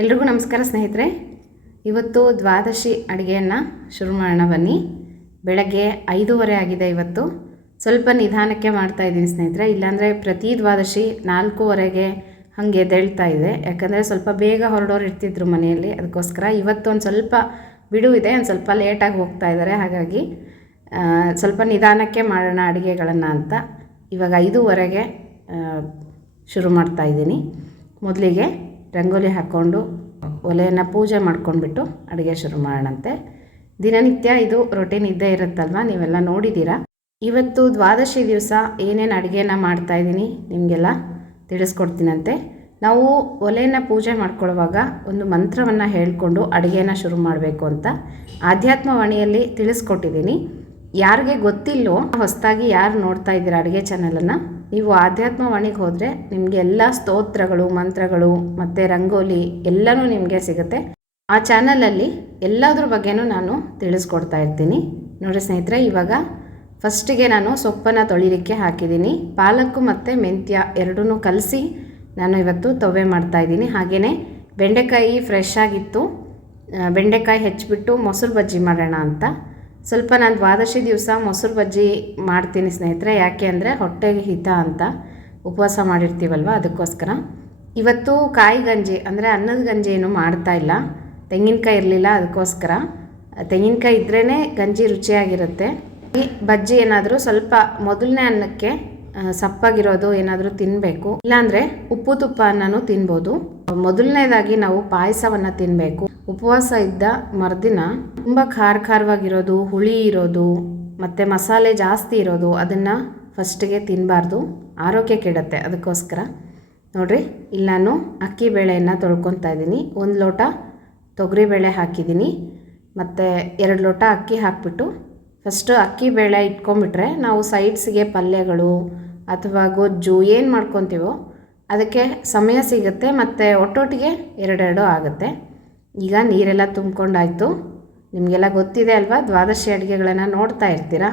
ಎಲ್ರಿಗೂ ನಮಸ್ಕಾರ ಸ್ನೇಹಿತರೆ. ಇವತ್ತು ದ್ವಾದಶಿ ಅಡುಗೆಯನ್ನು ಶುರು ಮಾಡೋಣ ಬನ್ನಿ. ಬೆಳಗ್ಗೆ ಐದೂವರೆ ಆಗಿದೆ ಇವತ್ತು. ಸ್ವಲ್ಪ ನಿಧಾನಕ್ಕೆ ಮಾಡ್ತಾ ಇದ್ದೀನಿ ಸ್ನೇಹಿತರೆ. ಇಲ್ಲಾಂದರೆ ಪ್ರತಿ ದ್ವಾದಶಿ ನಾಲ್ಕೂವರೆಗೆ ಹಾಗೆ ಎದ್ದೇಳ್ತಾ ಇದೆ. ಯಾಕಂದರೆ ಸ್ವಲ್ಪ ಬೇಗ ಹೊರಡೋರು ಇರ್ತಿದ್ರು ಮನೆಯಲ್ಲಿ. ಅದಕ್ಕೋಸ್ಕರ ಇವತ್ತು ಒಂದು ಸ್ವಲ್ಪ ಬಿಡು ಇದೆ. ಒಂದು ಸ್ವಲ್ಪ ಲೇಟಾಗಿ ಹೋಗ್ತಾ ಇದ್ದಾರೆ. ಹಾಗಾಗಿ ಸ್ವಲ್ಪ ನಿಧಾನಕ್ಕೆ ಮಾಡೋಣ ಅಡುಗೆಗಳನ್ನು ಅಂತ ಇವಾಗ ಐದೂವರೆಗೆ ಶುರು ಮಾಡ್ತಾ ಇದ್ದೀನಿ. ಮೊದಲಿಗೆ ರಂಗೋಲಿ ಹಾಕ್ಕೊಂಡು ಒಲೆಯನ್ನು ಪೂಜೆ ಮಾಡ್ಕೊಂಡ್ಬಿಟ್ಟು ಅಡುಗೆ ಶುರು ಮಾಡೋಣಂತೆ. ದಿನನಿತ್ಯ ಇದು ರೊಟೀನ್ ಇದ್ದೇ ಇರುತ್ತಲ್ವ? ನೀವೆಲ್ಲ ನೋಡಿದ್ದೀರಾ? ಇವತ್ತು ದ್ವಾದಶಿ ದಿವಸ ಏನೇನು ಅಡುಗೆನ ಮಾಡ್ತಾ ಇದ್ದೀನಿ ನಿಮಗೆಲ್ಲ ತಿಳಿಸ್ಕೊಡ್ತೀನಂತೆ. ನಾವು ಒಲೆಯನ್ನು ಪೂಜೆ ಮಾಡ್ಕೊಳ್ಳುವಾಗ ಒಂದು ಮಂತ್ರವನ್ನು ಹೇಳಿಕೊಂಡು ಅಡುಗೆನ ಶುರು ಮಾಡಬೇಕು ಅಂತ ಆಧ್ಯಾತ್ಮವಾಣಿಯಲ್ಲಿ ತಿಳಿಸ್ಕೊಟ್ಟಿದ್ದೀನಿ. ಯಾರಿಗೆ ಗೊತ್ತಿಲ್ಲೋ ಹೊಸದಾಗಿ ಯಾರು ನೋಡ್ತಾ ಇದ್ದೀರಾ ಅಡುಗೆ ಚಾನಲನ್ನು ನೀವು ಆಧ್ಯಾತ್ಮವಾಣಿಗೆ ಹೋದರೆ ನಿಮಗೆ ಎಲ್ಲ ಸ್ತೋತ್ರಗಳು, ಮಂತ್ರಗಳು ಮತ್ತು ರಂಗೋಲಿ ಎಲ್ಲನೂ ನಿಮಗೆ ಸಿಗುತ್ತೆ. ಆ ಚಾನಲಲ್ಲಿ ಎಲ್ಲದ್ರ ಬಗ್ಗೆನೂ ನಾನು ತಿಳಿಸ್ಕೊಡ್ತಾ ಇರ್ತೀನಿ. ನೋಡಿ ಸ್ನೇಹಿತರೆ, ಇವಾಗ ಫಸ್ಟಿಗೆ ನಾನು ಸೊಪ್ಪನ್ನು ತೊಳಿಲಿಕ್ಕೆ ಹಾಕಿದ್ದೀನಿ. ಪಾಲಕ್ಕು ಮತ್ತು ಮೆಂತ್ಯ ಎರಡನ್ನೂ ಕಲಸಿ ನಾನು ಇವತ್ತು ತೊವೆ ಮಾಡ್ತಾ ಇದ್ದೀನಿ. ಹಾಗೆಯೇ ಬೆಂಡೆಕಾಯಿ ಫ್ರೆಶ್ ಆಗಿತ್ತು. ಬೆಂಡೆಕಾಯಿ ಹೆಚ್ಚಿಬಿಟ್ಟು ಮೊಸರು ಬಜ್ಜಿ ಮಾಡೋಣ ಅಂತ. ಸ್ವಲ್ಪ ನಾನು ದ್ವಾದಶಿ ದಿವಸ ಮೊಸರು ಬಜ್ಜಿ ಮಾಡ್ತೀನಿ ಸ್ನೇಹಿತರೆ. ಯಾಕೆ ಅಂದರೆ ಹೊಟ್ಟೆಗೆ ಹಿತ ಅಂತ ಉಪವಾಸ ಮಾಡಿರ್ತೀವಲ್ವ? ಅದಕ್ಕೋಸ್ಕರ. ಇವತ್ತು ಕಾಯಿ ಗಂಜಿ, ಅಂದರೆ ಅನ್ನದ ಗಂಜಿ ಏನು ಮಾಡ್ತಾ ಇಲ್ಲ. ತೆಂಗಿನಕಾಯಿ ಇರಲಿಲ್ಲ, ಅದಕ್ಕೋಸ್ಕರ. ತೆಂಗಿನಕಾಯಿ ಇದ್ರೇ ಗಂಜಿ ರುಚಿಯಾಗಿರುತ್ತೆ. ಈ ಬಜ್ಜಿ ಏನಾದರೂ ಸ್ವಲ್ಪ ಮೊದಲನೇ ಅನ್ನಕ್ಕೆ ಸಪ್ಪಾಗಿರೋದು ಏನಾದರೂ ತಿನ್ನಬೇಕು ಇಲ್ಲಾಂದರೆ ಉಪ್ಪು ತುಪ್ಪ ಅನ್ನನೂ ತಿನ್ಬೋದು. ಮೊದಲನೇದಾಗಿ ನಾವು ಪಾಯಸವನ್ನು ತಿನ್ನಬೇಕು ಉಪವಾಸ ಇದ್ದ ಮರುದಿನ ತುಂಬ ಖಾರ ಖಾರವಾಗಿರೋದು ಹುಳಿ ಇರೋದು, ಮತ್ತು ಮಸಾಲೆ ಜಾಸ್ತಿ ಇರೋದು, ಅದನ್ನು ಫಸ್ಟಿಗೆ ತಿನ್ನಬಾರ್ದು ಆರೋಗ್ಯ ಕೆಡುತ್ತೆ ಅದಕ್ಕೋಸ್ಕರ. ನೋಡಿರಿ, ಇಲ್ಲಿ ನಾನು ಅಕ್ಕಿ ಬೇಳೆಯನ್ನು ತೊಳ್ಕೊತಾ ಇದ್ದೀನಿ. ಒಂದು ಲೋಟ ತೊಗರಿ ಬೇಳೆ ಹಾಕಿದ್ದೀನಿ. ಮತ್ತು ಎರಡು ಲೋಟ ಅಕ್ಕಿ ಹಾಕ್ಬಿಟ್ಟು ಫಸ್ಟು ಅಕ್ಕಿ ಬೇಳೆ ಇಟ್ಕೊಂಬಿಟ್ರೆ ನಾವು ಸೈಡ್ಸ್ಗೆ ಪಲ್ಯಗಳು ಅಥವಾ ಗೊಜ್ಜು ಏನು ಮಾಡ್ಕೊತೀವೋ ಅದಕ್ಕೆ ಸಮಯ ಸಿಗುತ್ತೆ ಮತ್ತು ಒಟ್ಟೊಟ್ಟಿಗೆ ಎರಡೆರಡು ಆಗುತ್ತೆ. ಈಗ ನೀರೆಲ್ಲ ತುಂಬ್ಕೊಂಡಾಯಿತು. ನಿಮಗೆಲ್ಲ ಗೊತ್ತಿದೆ ಅಲ್ವಾ? ದ್ವಾದಶಿ ಅಡುಗೆಗಳನ್ನು ನೋಡ್ತಾ ಇರ್ತೀರ?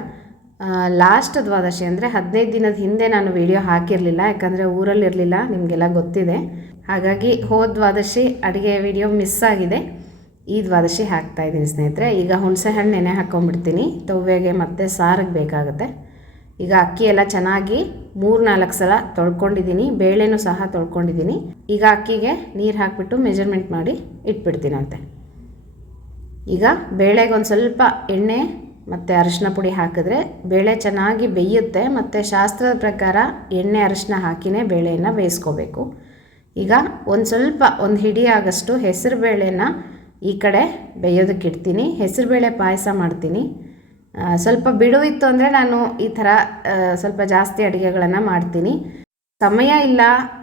ಲಾಸ್ಟ್ ದ್ವಾದಶಿ ಅಂದರೆ ಹದಿನೈದು ದಿನದ ಹಿಂದೆ ನಾನು ವಿಡಿಯೋ ಹಾಕಿರಲಿಲ್ಲ, ಯಾಕಂದರೆ ಊರಲ್ಲಿರಲಿಲ್ಲ, ನಿಮಗೆಲ್ಲ ಗೊತ್ತಿದೆ. ಹಾಗಾಗಿ ಹೋದ ದ್ವಾದಶಿ ಅಡುಗೆ ವಿಡಿಯೋ ಮಿಸ್ ಆಗಿದೆ. ಈ ದ್ವಾದಶಿ ಹಾಕ್ತಾ ಇದ್ದೀನಿ ಸ್ನೇಹಿತರೆ. ಈಗ ಹುಣಸೆ ಹಣ್ಣು ನೆನೆ ಹಾಕ್ಕೊಂಬಿಡ್ತೀನಿ ತವ್ವೆಗೆ ಮತ್ತು ಸಾರಿಗೆ ಬೇಕಾಗುತ್ತೆ. ಈಗ ಅಕ್ಕಿ ಎಲ್ಲ ಚೆನ್ನಾಗಿ ಮೂರು ನಾಲ್ಕು ಸಲ ತೊಳ್ಕೊಂಡಿದ್ದೀನಿ, ಬೇಳೆನೂ ಸಹ ತೊಳ್ಕೊಂಡಿದ್ದೀನಿ. ಈಗ ಅಕ್ಕಿಗೆ ನೀರು ಹಾಕಿಬಿಟ್ಟು ಮೆಜರ್ಮೆಂಟ್ ಮಾಡಿ ಇಟ್ಬಿಡ್ತೀನಂತೆ. ಈಗ ಬೇಳೆಗೆ ಒಂದು ಸ್ವಲ್ಪ ಎಣ್ಣೆ ಮತ್ತು ಅರಿಶಿನ ಪುಡಿ ಹಾಕಿದ್ರೆ ಬೇಳೆ ಚೆನ್ನಾಗಿ ಬೇಯುತ್ತೆ, ಮತ್ತು ಶಾಸ್ತ್ರದ ಪ್ರಕಾರ ಎಣ್ಣೆ, ಅರಿಶಿನ ಹಾಕಿನೇ ಬೇಳೆಯನ್ನು ಬೇಯಿಸ್ಕೋಬೇಕು. ಈಗ ಒಂದು ಸ್ವಲ್ಪ, ಒಂದು ಹಿಡಿ ಆಗಷ್ಟು ಹೆಸರು ಬೇಳೆನ ಈ ಕಡೆ ಬೇಯೋದಕ್ಕಿಡ್ತೀನಿ ಹೆಸರುಬೇಳೆ ಪಾಯಸ ಮಾಡ್ತೀನಿ. ಸ್ವಲ್ಪ ಬಿಡುವಿತ್ತು ಅಂದರೆ ನಾನು ಈ ಥರ ಸ್ವಲ್ಪ ಜಾಸ್ತಿ ಅಡುಗೆಗಳನ್ನು ಮಾಡ್ತೀನಿ. ಸಮಯ ಇಲ್ಲ,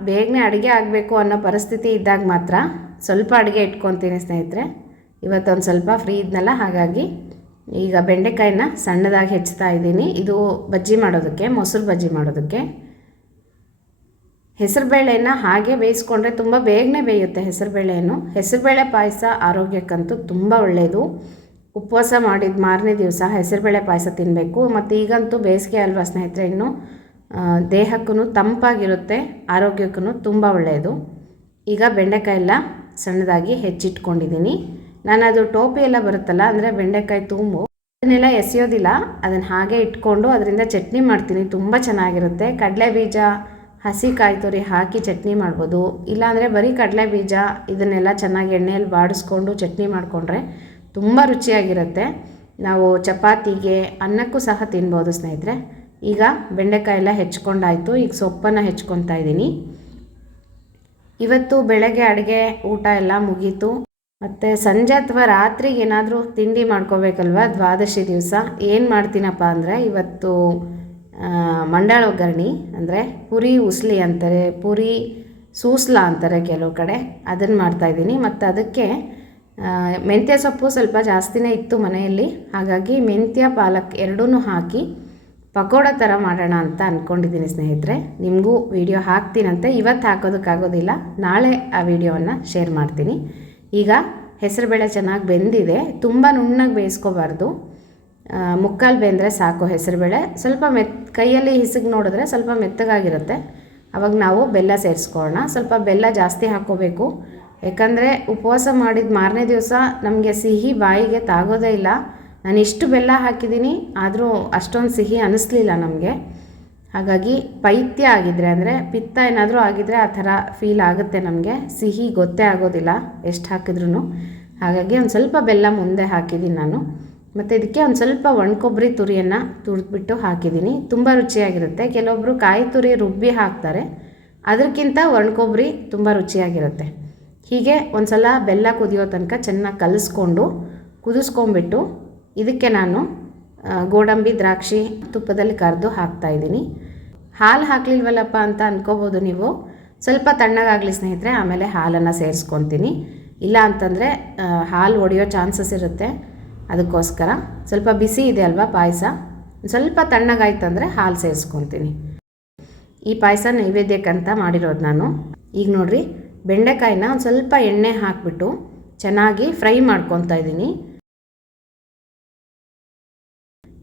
ಬೇಗನೆ ಅಡುಗೆ ಆಗಬೇಕು ಅನ್ನೋ ಪರಿಸ್ಥಿತಿ ಇದ್ದಾಗ ಮಾತ್ರ ಸ್ವಲ್ಪ ಅಡುಗೆ ಇಟ್ಕೊತೀನಿ ಸ್ನೇಹಿತರೆ. ಇವತ್ತೊಂದು ಸ್ವಲ್ಪ ಫ್ರೀ ಇದ್ನಲ್ಲ, ಹಾಗಾಗಿ ಈಗ ಬೆಂಡೆಕಾಯಿನ ಸಣ್ಣದಾಗಿ ಹೆಚ್ಚುತ್ತಾ ಇದ್ದೀನಿ. ಇದು ಬಜ್ಜಿ ಮಾಡೋದಕ್ಕೆ, ಮೊಸರು ಬಜ್ಜಿ ಮಾಡೋದಕ್ಕೆ. ಹೆಸರುಬೇಳೆನ ಹಾಗೆ ಬೇಯಿಸ್ಕೊಂಡ್ರೆ ತುಂಬ ಬೇಗನೆ ಬೇಯುತ್ತೆ ಹೆಸರುಬೇಳೆಯನ್ನು. ಹೆಸರುಬೇಳೆ ಪಾಯಸ ಆರೋಗ್ಯಕ್ಕಂತೂ ತುಂಬ ಒಳ್ಳೆಯದು ಉಪವಾಸ ಮಾಡಿದ ಮಾರನೇ ದಿವಸ ಹೆಸರುಬೇಳೆ ಪಾಯಸ ತಿನ್ನಬೇಕು ಮತ್ತು ಈಗಂತೂ ಬೇಸಿಗೆ ಅಲ್ವಾ ಸ್ನೇಹಿತರೆ, ಇನ್ನು ದೇಹಕ್ಕೂ ತಂಪಾಗಿರುತ್ತೆ ಆರೋಗ್ಯಕ್ಕೂ ತುಂಬ ಒಳ್ಳೆಯದು. ಈಗ ಬೆಂಡೆಕಾಯಿ ಎಲ್ಲ ಸಣ್ಣದಾಗಿ ಹೆಚ್ಚಿಟ್ಕೊಂಡಿದ್ದೀನಿ ನಾನು ಅದು ಟೋಪಿ ಎಲ್ಲ ಬರುತ್ತಲ್ಲ, ಅಂದರೆ ಬೆಂಡೆಕಾಯಿ ತುಂಬು. ಅದನ್ನೆಲ್ಲ ಎಸೆಯೋದಿಲ್ಲ ಅದನ್ನು ಹಾಗೆ ಇಟ್ಕೊಂಡು ಅದರಿಂದ ಚಟ್ನಿ ಮಾಡ್ತೀನಿ, ತುಂಬ ಚೆನ್ನಾಗಿರುತ್ತೆ. ಕಡಲೆ ಬೀಜ, ಹಸಿ ಕಾಯಿ ತುರಿ ಹಾಕಿ ಚಟ್ನಿ ಮಾಡ್ಬೋದು. ಇಲ್ಲಾಂದರೆ ಬರೀ ಕಡಲೆ ಬೀಜ, ಇದನ್ನೆಲ್ಲ ಚೆನ್ನಾಗಿ ಎಣ್ಣೆಯಲ್ಲಿ ಬಾಡಿಸ್ಕೊಂಡು ಚಟ್ನಿ ಮಾಡಿಕೊಂಡ್ರೆ ತುಂಬ ರುಚಿಯಾಗಿರುತ್ತೆ. ನಾವು ಚಪಾತಿಗೆ ಅನ್ನಕ್ಕೂ ಸಹ ತಿನ್ಬೋದು ಸ್ನೇಹಿತರೆ. ಈಗ ಬೆಂಡೆಕಾಯಿ ಎಲ್ಲ ಹೆಚ್ಕೊಂಡಾಯಿತು. ಈಗ ಸೊಪ್ಪನ್ನು ಹೆಚ್ಕೊತಾ ಇದ್ದೀನಿ. ಇವತ್ತು ಬೆಳಗ್ಗೆ ಅಡುಗೆ ಊಟ ಎಲ್ಲ ಮುಗೀತು. ಮತ್ತು ಸಂಜೆ ಅಥವಾ ರಾತ್ರಿಗೆ ಏನಾದರೂ ತಿಂಡಿ ಮಾಡ್ಕೋಬೇಕಲ್ವ? ದ್ವಾದಶಿ ದಿವಸ. ಏನು ಮಾಡ್ತೀನಪ್ಪ ಅಂದರೆ ಇವತ್ತು ಮಂಡಾಳ ಒಗ್ಗರಣೆ ಅಂದರೆ ಪುರಿ ಉಸ್ಲಿ ಅಂತಾರೆ. ಪುರಿ ಸೂಸ್ಲಾ ಅಂತಾರೆ ಕೆಲವು ಕಡೆ. ಅದನ್ನು ಮಾಡ್ತಾಯಿದ್ದೀನಿ ಮತ್ತು ಅದಕ್ಕೆ ಮೆಂತ್ಯ ಸೊಪ್ಪು ಸ್ವಲ್ಪ ಜಾಸ್ತಿನೇ ಇತ್ತು ಮನೆಯಲ್ಲಿ. ಹಾಗಾಗಿ ಮೆಂತ್ಯ ಪಾಲಕ್ ಎರಡೂ ಹಾಕಿ ಪಕೋಡ ಥರ ಮಾಡೋಣ ಅಂತ ಅಂದ್ಕೊಂಡಿದ್ದೀನಿ ಸ್ನೇಹಿತರೆ. ನಿಮಗೂ ವಿಡಿಯೋ ಹಾಕ್ತೀನಂತೆ. ಇವತ್ತು ಹಾಕೋದಕ್ಕಾಗೋದಿಲ್ಲ. ನಾಳೆ ಆ ವಿಡಿಯೋವನ್ನು ಶೇರ್ ಮಾಡ್ತೀನಿ. ಈಗ ಹೆಸರುಬೇಳೆ ಚೆನ್ನಾಗಿ ಬೆಂದಿದೆ. ತುಂಬ ನುಣ್ಣಗೆ ಬೇಯಿಸ್ಕೋಬಾರ್ದು. ಮುಕ್ಕಾಲು ಬೆಂದರೆ ಸಾಕು ಹೆಸರುಬೇಳೆ ಸ್ವಲ್ಪ ಮೆತ್, ಕೈಯಲ್ಲಿ ಹಿಸುಗೆ ನೋಡಿದ್ರೆ ಸ್ವಲ್ಪ ಮೆತ್ತಗಾಗಿರುತ್ತೆ. ಅವಾಗ ನಾವು ಬೆಲ್ಲ ಸೇರಿಸ್ಕೊಳ್ಳೋಣ. ಸ್ವಲ್ಪ ಬೆಲ್ಲ ಜಾಸ್ತಿ ಹಾಕ್ಕೋಬೇಕು. ಯಾಕಂದರೆ ಉಪವಾಸ ಮಾಡಿದ ಮಾರನೇ ದಿವಸ ನಮಗೆ ಸಿಹಿ ಬಾಯಿಗೆ ತಾಗೋದೇ ಇಲ್ಲ. ನಾನು ಇಷ್ಟು ಬೆಲ್ಲ ಹಾಕಿದ್ದೀನಿ ಆದರೂ ಅಷ್ಟೊಂದು ಸಿಹಿ ಅನ್ನಿಸ್ಲಿಲ್ಲ ನಮಗೆ. ಹಾಗಾಗಿ ಪೈತ್ಯ ಆಗಿದ್ರೆ ಅಂದರೆ ಪಿತ್ತ ಏನಾದರೂ ಆಗಿದ್ರೆ ಆ ಥರ ಫೀಲ್ ಆಗುತ್ತೆ ನಮಗೆ. ಸಿಹಿ ಗೊತ್ತೇ ಆಗೋದಿಲ್ಲ ಎಷ್ಟು ಹಾಕಿದ್ರೂ ಹಾಗಾಗಿ ಒಂದು ಸ್ವಲ್ಪ ಬೆಲ್ಲ ಮುಂದೆ ಹಾಕಿದ್ದೀನಿ ನಾನು. ಮತ್ತು ಇದಕ್ಕೆ ಒಂದು ಸ್ವಲ್ಪ ಒಣಕೊಬ್ಬರಿ ತುರಿಯನ್ನು ತುರಿದ್ಬಿಟ್ಟು ಹಾಕಿದ್ದೀನಿ ತುಂಬ ರುಚಿಯಾಗಿರುತ್ತೆ. ಕೆಲವೊಬ್ಬರು ಕಾಯಿ ತುರಿ ರುಬ್ಬಿ ಹಾಕ್ತಾರೆ. ಅದಕ್ಕಿಂತ ಒಣಕೊಬ್ಬರಿ ತುಂಬ ರುಚಿಯಾಗಿರುತ್ತೆ. ಹೀಗೆ ಒಂದು ಸಲ ಬೆಲ್ಲ ಕುದಿಯೋ ತನಕ ಚೆನ್ನಾಗಿ ಕಲಿಸ್ಕೊಂಡು ಕುದಿಸ್ಕೊಂಬಿಟ್ಟು ಇದಕ್ಕೆ ನಾನು ಗೋಡಂಬಿ, ದ್ರಾಕ್ಷಿ ತುಪ್ಪದಲ್ಲಿ ಕರೆದು ಹಾಕ್ತಾಯಿದ್ದೀನಿ ಹಾಲು ಹಾಕ್ಲಿಲ್ವಲ್ಲಪ್ಪ ಅಂತ ಅಂದ್ಕೋಬೋದು ನೀವು. ಸ್ವಲ್ಪ ತಣ್ಣಗಾಗಲಿ ಸ್ನೇಹಿತರೆ, ಆಮೇಲೆ ಹಾಲನ್ನು ಸೇರಿಸ್ಕೊತೀನಿ. ಇಲ್ಲ ಅಂತಂದರೆ ಹಾಲು ಒಡೆಯೋ ಚಾನ್ಸಸ್ ಇರುತ್ತೆ ಅದಕ್ಕೋಸ್ಕರ. ಸ್ವಲ್ಪ ಬಿಸಿ ಇದೆ ಅಲ್ವಾ ಪಾಯಸ? ಸ್ವಲ್ಪ ತಣ್ಣಗಾಯ್ತಂದರೆ ಹಾಲು ಸೇರಿಸ್ಕೊತೀನಿ. ಈ ಪಾಯಸ ನೈವೇದ್ಯಕ್ಕಂತ ಮಾಡಿರೋದು ನಾನು. ಈಗ ನೋಡ್ರಿ ಬೆಂಡೆಕಾಯಿನ ಒಂದು ಸ್ವಲ್ಪ ಎಣ್ಣೆ ಹಾಕಿಬಿಟ್ಟು ಚೆನ್ನಾಗಿ ಫ್ರೈ ಮಾಡ್ಕೊತಾ ಇದ್ದೀನಿ.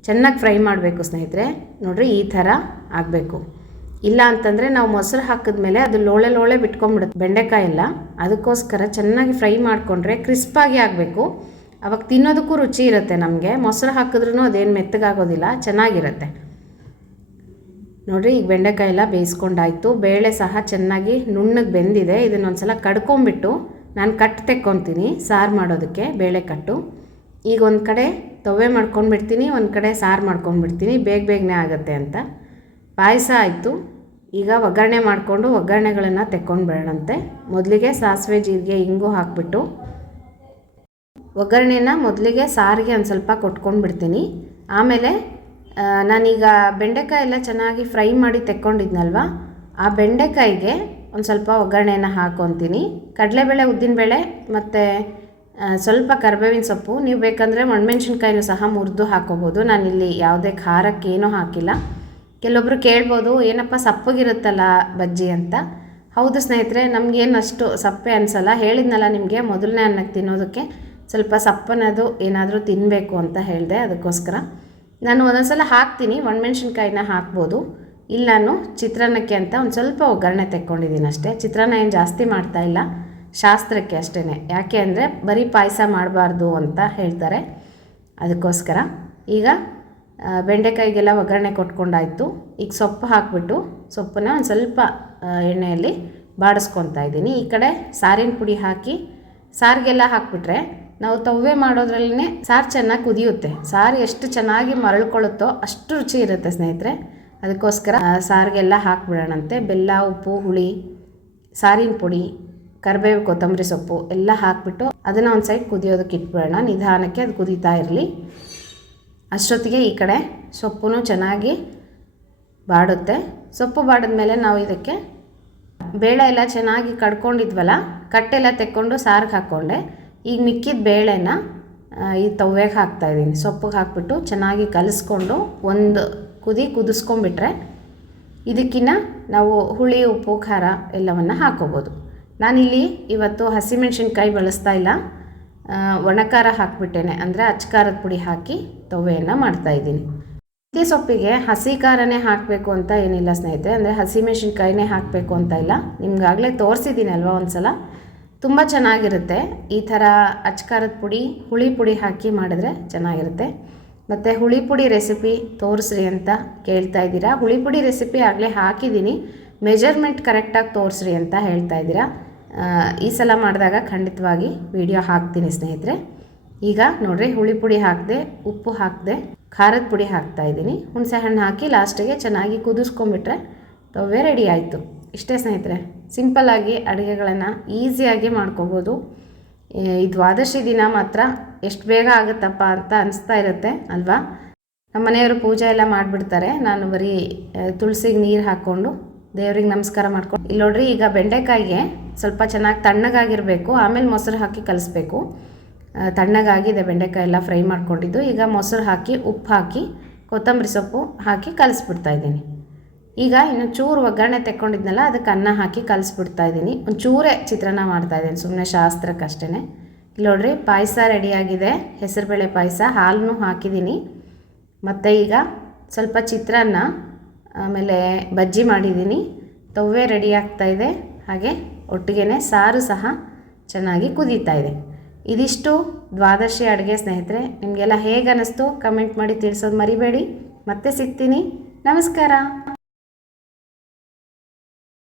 ಚೆನ್ನಾಗಿ ಫ್ರೈ ಮಾಡಬೇಕು ಸ್ನೇಹಿತರೆ, ನೋಡಿರಿ ಈ ಥರ ಆಗಬೇಕು. ಇಲ್ಲ ಅಂತಂದರೆ ನಾವು ಮೊಸರು ಹಾಕಿದ್ಮೇಲೆ ಅದು ಲೋಳೆ ಲೋಳೆ ಬಿಟ್ಕೊಂಡ್ಬಿಡುತ್ತೆ, ಬೆಂಡೆಕಾಯಿ ಎಲ್ಲ. ಅದಕ್ಕೋಸ್ಕರ ಚೆನ್ನಾಗಿ ಫ್ರೈ ಮಾಡಿಕೊಂಡ್ರೆ ಕ್ರಿಸ್ಪಾಗಿ ಆಗಬೇಕು. ಅವಾಗ ತಿನ್ನೋದಕ್ಕೂ ರುಚಿ ಇರುತ್ತೆ ನಮಗೆ. ಮೊಸರು ಹಾಕಿದ್ರೂ ಅದೇನು ಮೆತ್ತಗಾಗೋದಿಲ್ಲ, ಚೆನ್ನಾಗಿರುತ್ತೆ. ನೋಡಿರಿ, ಈಗ ಬೆಂಡೆಕಾಯಿ ಎಲ್ಲ ಬೇಯಿಸ್ಕೊಂಡಾಯಿತು. ಬೇಳೆ ಸಹ ಚೆನ್ನಾಗಿ ನುಣ್ಣಗೆ ಬೆಂದಿದೆ. ಇದನ್ನೊಂದ್ಸಲ ಕಡ್ಕೊಂಬಿಟ್ಟು ನಾನು ಕಟ್ ತೆಕ್ಕೊತೀನಿ, ಸಾರು ಮಾಡೋದಕ್ಕೆ ಬೇಳೆ ಕಟ್ಟು. ಈಗ ಒಂದು ಕಡೆ ತವೆ ಮಾಡ್ಕೊಂಡ್ಬಿಡ್ತೀನಿ, ಒಂದು ಕಡೆ ಸಾರು ಮಾಡ್ಕೊಂಡ್ಬಿಡ್ತೀನಿ. ಬೇಗ ಬೇಗನೆ ಆಗುತ್ತೆ ಅಂತ. ಪಾಯಸ ಆಯಿತು. ಈಗ ಒಗ್ಗರಣೆ ಮಾಡಿಕೊಂಡು ಒಗ್ಗರಣೆಗಳನ್ನು ತೆಕ್ಕೊಂಡು ಬಿಡೋಣಂತೆ ಮೊದಲಿಗೆ ಸಾಸಿವೆ ಜೀರಿಗೆ ಹಿಂಗು ಹಾಕಿಬಿಟ್ಟು ಒಗ್ಗರಣೆನ ಮೊದಲಿಗೆ ಸಾರಿಗೆ ಒಂದು ಸ್ವಲ್ಪ ಕೊಟ್ಕೊಂಡ್ಬಿಡ್ತೀನಿ. ಆಮೇಲೆ ನಾನೀಗ ಬೆಂಡೆಕಾಯಿ ಎಲ್ಲ ಚೆನ್ನಾಗಿ ಫ್ರೈ ಮಾಡಿ ತೆಕ್ಕೊಂಡಿದ್ನಲ್ವ? ಆ ಬೆಂಡೆಕಾಯಿಗೆ ಒಂದು ಸ್ವಲ್ಪ ಒಗ್ಗರಣೆಯನ್ನು ಹಾಕ್ಕೊತೀನಿ ಕಡಲೆಬೇಳೆ, ಉದ್ದಿನಬೇಳೆ ಮತ್ತು ಸ್ವಲ್ಪ ಕರ್ಬೇವಿನ ಸೊಪ್ಪು. ನೀವು ಬೇಕಂದರೆ ಒಣಮೆಣ್ಸಿನ್ಕಾಯಿನೂ ಸಹ ಮುರಿದು ಹಾಕೋಬೋದು. ನಾನಿಲ್ಲಿ ಯಾವುದೇ ಖಾರಕ್ಕೇನೂ ಹಾಕಿಲ್ಲ. ಕೆಲವೊಬ್ಬರು ಕೇಳ್ಬೋದು, ಏನಪ್ಪ ಸಪ್ಪಗಿರುತ್ತಲ್ಲ ಬಜ್ಜಿ ಅಂತ. ಹೌದು ಸ್ನೇಹಿತರೆ, ನಮಗೇನು ಅಷ್ಟು ಸಪ್ಪೆ ಅನಿಸಲ್ಲ. ಹೇಳಿದ್ನಲ್ಲ ನಿಮಗೆ ಮೊದಲನೇ ಅನ್ನಕ್ಕೆ ತಿನ್ನೋದಕ್ಕೆ. ಸ್ವಲ್ಪ ಸಪ್ಪನದು ಏನಾದರೂ ತಿನ್ನಬೇಕು ಅಂತ ಹೇಳಿದೆ, ಅದಕ್ಕೋಸ್ಕರ. ನಾನು ಒಂದೊಂದ್ಸಲ ಹಾಕ್ತೀನಿ ಒಣಮೆಣ್ಸಿನ್ಕಾಯಿನ ಹಾಕ್ಬೋದು. ಇಲ್ಲ ನಾನು ಚಿತ್ರಾನ್ನಕ್ಕೆ ಅಂತ ಒಂದು ಸ್ವಲ್ಪ ಒಗ್ಗರಣೆ ತೆಕ್ಕೊಂಡಿದ್ದೀನಿ ಅಷ್ಟೇ. ಚಿತ್ರಾನ್ನ ಏನು ಜಾಸ್ತಿ ಮಾಡ್ತಾ ಇಲ್ಲ, ಶಾಸ್ತ್ರಕ್ಕೆ ಅಷ್ಟೇ ಯಾಕೆ ಅಂದರೆ ಬರೀ ಪಾಯಸ ಮಾಡಬಾರ್ದು ಅಂತ ಹೇಳ್ತಾರೆ. ಅದಕ್ಕೋಸ್ಕರ ಈಗ ಬೆಂಡೆಕಾಯಿಗೆಲ್ಲ ಒಗ್ಗರಣೆ ಕೊಟ್ಕೊಂಡಾಯಿತು. ಈಗ ಸೊಪ್ಪು ಹಾಕ್ಬಿಟ್ಟು ಸೊಪ್ಪನ್ನ ಒಂದು ಸ್ವಲ್ಪ ಎಣ್ಣೆಯಲ್ಲಿ ಬಾಡಿಸ್ಕೊತಾ ಇದ್ದೀನಿ. ಈ ಕಡೆ ಸಾರಿನ ಪುಡಿ ಹಾಕಿ, ಸಾರಿಗೆಲ್ಲ ಹಾಕ್ಬಿಟ್ರೆ ನಾವು ತವ್ವೆ ಮಾಡೋದ್ರಲ್ಲೇ ಸಾರು ಚೆನ್ನಾಗಿ ಕುದಿಯುತ್ತೆ. ಸಾರು ಎಷ್ಟು ಚೆನ್ನಾಗಿ ಮರಳ್ಕೊಳ್ಳುತ್ತೋ ಅಷ್ಟು ರುಚಿ ಇರುತ್ತೆ ಸ್ನೇಹಿತರೆ. ಅದಕ್ಕೋಸ್ಕರ ಸಾರಿಗೆಲ್ಲ ಹಾಕ್ಬಿಡೋಣಂತೆ. ಬೆಲ್ಲ, ಉಪ್ಪು, ಹುಳಿ, ಸಾರಿನ ಪುಡಿ, ಕರಿಬೇವು, ಕೊತ್ತಂಬರಿ ಸೊಪ್ಪು ಎಲ್ಲ ಹಾಕ್ಬಿಟ್ಟು ಅದನ್ನು ಒಂದು ಸೈಡ್ ಕುದಿಯೋದಕ್ಕೆ ಇಟ್ಬಿಡೋಣ. ನಿಧಾನಕ್ಕೆ ಅದು ಕುದೀತಾ ಇರಲಿ. ಅಷ್ಟೊತ್ತಿಗೆ ಈ ಕಡೆ ಸೊಪ್ಪು ಚೆನ್ನಾಗಿ ಬಾಡುತ್ತೆ. ಸೊಪ್ಪು ಬಾಡಿದ ಮೇಲೆ ನಾವು ಇದಕ್ಕೆ ಬೇಳೆ ಎಲ್ಲ ಚೆನ್ನಾಗಿ ಕಡ್ಕೊಂಡಿದ್ವಲ್ಲ, ಕಟ್ಟೆಲ್ಲ ತೆಕ್ಕೊಂಡು ಸಾರಿಗೆ ಹಾಕ್ಕೊಂಡೆ. ಈಗ ಮಿಕ್ಕಿದ ಬೇಳೆನ ಈ ತವ್ವೆಗೆ ಹಾಕ್ತಾಯಿದ್ದೀನಿ ಸೊಪ್ಪಿಗೆ ಹಾಕ್ಬಿಟ್ಟು ಚೆನ್ನಾಗಿ ಕಲಿಸ್ಕೊಂಡು ಒಂದು ಕುದಿ ಕುದಿಸ್ಕೊಂಡ್ಬಿಟ್ರೆ ಇದಕ್ಕಿನ್ನ ನಾವು ಹುಳಿ, ಉಪ್ಪು, ಖಾರ ಎಲ್ಲವನ್ನು ಹಾಕ್ಕೋಬೋದು ನಾನಿಲ್ಲಿ ಇವತ್ತು ಹಸಿಮೆಣ್ಸಿನ್ಕಾಯಿ ಬಳಸ್ತಾ ಇಲ್ಲ. ಒಣಕಾರ ಹಾಕ್ಬಿಟ್ಟೇನೆ. ಅಂದರೆ ಅಚ್ಕಾರದ ಪುಡಿ ಹಾಕಿ ತವ್ವೆಯನ್ನು ಮಾಡ್ತಾಯಿದ್ದೀನಿ ಮೆಂತ್ಯ ಸೊಪ್ಪಿಗೆ ಹಸಿ ಖಾರನೇ ಹಾಕಬೇಕು ಅಂತ ಏನಿಲ್ಲ ಸ್ನೇಹಿತರೆ. ಅಂದರೆ ಹಸಿಮೆಣ್ಸಿನ್ಕಾಯಿನೇ ಹಾಕಬೇಕು ಅಂತ ಇಲ್ಲ. ನಿಮ್ಗಾಗಲೇ ತೋರಿಸಿದ್ದೀನಲ್ವ ಒಂದು ಸಲ ತುಂಬ ಚೆನ್ನಾಗಿರುತ್ತೆ. ಈ ಥರ ಅಚ್ಕಾರದ ಪುಡಿ, ಹುಳಿ ಪುಡಿ ಹಾಕಿ ಮಾಡಿದ್ರೆ ಚೆನ್ನಾಗಿರುತ್ತೆ. ಮತ್ತು ಹುಳಿ ಪುಡಿ ರೆಸಿಪಿ ತೋರಿಸ್ರಿ ಅಂತ ಕೇಳ್ತಾ ಇದ್ದೀರಾ. ಹುಳಿ ಪುಡಿ ರೆಸಿಪಿ ಆಗಲೇ ಹಾಕಿದ್ದೀನಿ. ಮೆಜರ್ಮೆಂಟ್ ಕರೆಕ್ಟಾಗಿ ತೋರಿಸ್ರಿ ಅಂತ ಹೇಳ್ತಾ ಇದ್ದೀರಾ. ಈ ಸಲ ಮಾಡಿದಾಗ ಖಂಡಿತವಾಗಿ ವಿಡಿಯೋ ಹಾಕ್ತೀನಿ ಸ್ನೇಹಿತರೆ. ಈಗ ನೋಡಿರಿ, ಹುಳಿ ಪುಡಿ ಹಾಕಿದೆ, ಉಪ್ಪು ಹಾಕಿದೆ, ಖಾರದ ಪುಡಿ ಹಾಕ್ತಾ ಇದ್ದೀನಿ. ಹುಣಸೆ ಹಣ್ಣು ಹಾಕಿ ಲಾಸ್ಟಿಗೆ ಚೆನ್ನಾಗಿ ಕುದಿಸ್ಕೊಂಬಿಟ್ರೆ ರವೆ ರೆಡಿ ಆಯಿತು. ಇಷ್ಟೇ ಸ್ನೇಹಿತರೆ ಸಿಂಪಲ್ಲಾಗಿ ಅಡುಗೆಗಳನ್ನು ಈಸಿಯಾಗಿ ಮಾಡ್ಕೋಬೋದು. ಈ ದ್ವಾದಶಿ ದಿನ ಮಾತ್ರ ಎಷ್ಟು ಬೇಗ ಆಗುತ್ತಪ್ಪ ಅಂತ ಅನಿಸ್ತಾ ಇರುತ್ತೆ, ಅಲ್ವಾ? ನಮ್ಮ ಮನೆಯವರು ಪೂಜೆ ಎಲ್ಲ ಮಾಡಿಬಿಡ್ತಾರೆ. ನಾನು ಬರೀ ತುಳಸಿಗೆ ನೀರು ಹಾಕ್ಕೊಂಡು ದೇವ್ರಿಗೆ ನಮಸ್ಕಾರ ಮಾಡ್ಕೊಂಡು ಇಲ್ಲಿ ನೋಡ್ರಿ ಈಗ ಬೆಂಡೆಕಾಯಿಗೆ ಸ್ವಲ್ಪ ಚೆನ್ನಾಗಿ ತಣ್ಣಗಾಗಿರಬೇಕು, ಆಮೇಲೆ ಮೊಸರು ಹಾಕಿ ಕಲಿಸ್ಬೇಕು. ತಣ್ಣಗಾಗಿದೆ ಬೆಂಡೆಕಾಯಿ ಎಲ್ಲ ಫ್ರೈ ಮಾಡ್ಕೊಂಡಿದ್ದು. ಈಗ ಮೊಸರು ಹಾಕಿ, ಉಪ್ಪು ಹಾಕಿ, ಕೊತ್ತಂಬರಿ ಸೊಪ್ಪು ಹಾಕಿ ಕಲಿಸ್ಬಿಡ್ತಾ ಇದ್ದೀನಿ. ಈಗ ಇನ್ನು ಚೂರು ಒಗ್ಗರಣೆ ತೆಕ್ಕೊಂಡಿದ್ನಲ್ಲ, ಅದಕ್ಕೆ ಅನ್ನ ಹಾಕಿ ಕಲಿಸ್ಬಿಡ್ತಾ ಇದ್ದೀನಿ. ಒಂದು ಚೂರೇ ಚಿತ್ರಾನ್ನ ಮಾಡ್ತಾ ಇದ್ದೀನಿ ಸುಮ್ಮನೆ ಶಾಸ್ತ್ರಕ್ಕಷ್ಟೇ ಇಲ್ಲಿ ನೋಡ್ರಿ, ಪಾಯಸ ರೆಡಿಯಾಗಿದೆ. ಹೆಸರುಬೇಳೆ ಪಾಯಸ ಹಾಲನ್ನು ಹಾಕಿದ್ದೀನಿ. ಮತ್ತು ಈಗ ಸ್ವಲ್ಪ ಚಿತ್ರಾನ್ನ, ಆಮೇಲೆ ಬಜ್ಜಿ ಮಾಡಿದ್ದೀನಿ. ತವ್ವೆ ರೆಡಿ ಆಗ್ತಾ ಇದೆ. ಹಾಗೆ ಒಟ್ಟಿಗೆ ಸಾರು ಸಹ ಚೆನ್ನಾಗಿ ಕುದೀತಾ ಇದೆ. ಇದಿಷ್ಟು ದ್ವಾದಶಿ ಅಡುಗೆ ಸ್ನೇಹಿತರೆ. ನಿಮಗೆಲ್ಲ ಹೇಗೆ ಅನ್ನಿಸ್ತು ಕಮೆಂಟ್ ಮಾಡಿ ತಿಳಿಸೋದು ಮರಿಬೇಡಿ. ಮತ್ತೆ ಸಿಗ್ತೀನಿ. ನಮಸ್ಕಾರ.